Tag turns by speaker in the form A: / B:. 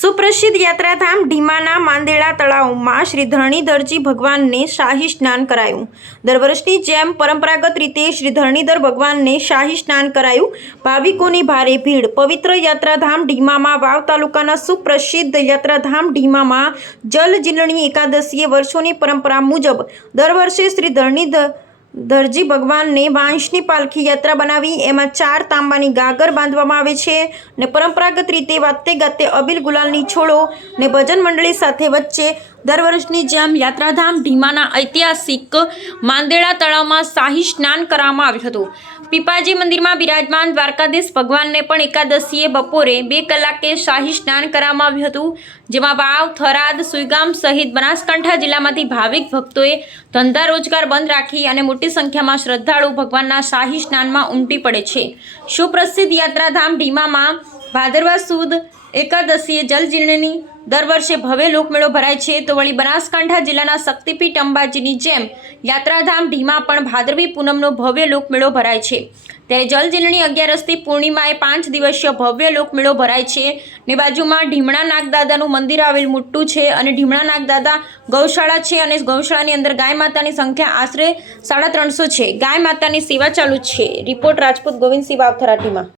A: સુપ્રસિદ્ધ યાત્રાધામ ઢીમાના માંદેડા તળાવમાં શ્રી ધરણીધરજી ભગવાનને શાહી સ્નાન કરાયું. દર વર્ષની જેમ પરંપરાગત રીતે શ્રી ધરણીધર ભગવાનને શાહી સ્નાન કરાયું. ભાવિકોની ભારે ભીડ. પવિત્ર યાત્રાધામ ઢીમામાં વાવ તાલુકાના સુપ્રસિદ્ધ યાત્રાધામ ઢીમામાં જલ જીલણી એકાદશીએ વર્ષોની પરંપરા મુજબ દર વર્ષે શ્રી ધરણીધર દરજી ભગવાનને વાંશની પાલખી યાત્રા બનાવી, એમાં ચાર તાંબાની ગાગર બાંધવામાં આવે છે ને પરંપરાગત રીતે વાતે ગાતે અબિલ ગુલાલની છોડો ને ભજન મંડળી સાથે વચ્ચે દર વર્ષની જેમ યાત્રાધામ ઢીમાના ઐતિહાસિક માંદેડા તળાવમાં શાહી સ્નાન કરવામાં આવ્યું હતું. પીપાજી મંદિરમાં બિરાજમાન દ્વારકાધીશ ભગવાનને પણ એકાદશીએ બપોરે બે કલાકે શાહી સ્નાન કરવામાં આવ્યું હતું, જેમાં વાવ, થરાદ, સુઈગામ સહિત બનાસકાંઠા જિલ્લામાંથી ભાવિક ભક્તોએ ધંધા રોજગાર બંધ રાખી અને મોટી સંખ્યામાં શ્રદ્ધાળુ ભગવાનના શાહી સ્નાનમાં ઉમટી પડે છે. સુપ્રસિદ્ધ યાત્રાધામ ઢીમામાં ભાદરવા સુદ એકાદશીએ જલજીર્ણની દર વર્ષે ભવ્ય લોકમેળો ભરાય છે. તો વળી બનાસકાંઠા જિલ્લાના શક્તિપીઠ અંબાજીની જેમ યાત્રાધામ ઢીમા પણ ભાદરવી પૂનમનો ભવ્ય લોકમેળો ભરાય છે. ત્યારે જલજીર્ણની અગિયારસથી પૂર્ણિમાએ પાંચ દિવસીય ભવ્ય લોકમેળો ભરાય છે. ને બાજુમાં ઢીમણા નાગદાદાનું મંદિર આવેલ મોટું છે અને ઢીમણા નાગદાદા ગૌશાળા છે અને ગૌશાળાની અંદર ગાય માતાની સંખ્યા આશરે સાડા ત્રણસો છે. ગાય માતાની સેવા ચાલુ છે. રિપોર્ટ રાજપૂત ગોવિંદસિંહ વાવથરાટીમાં.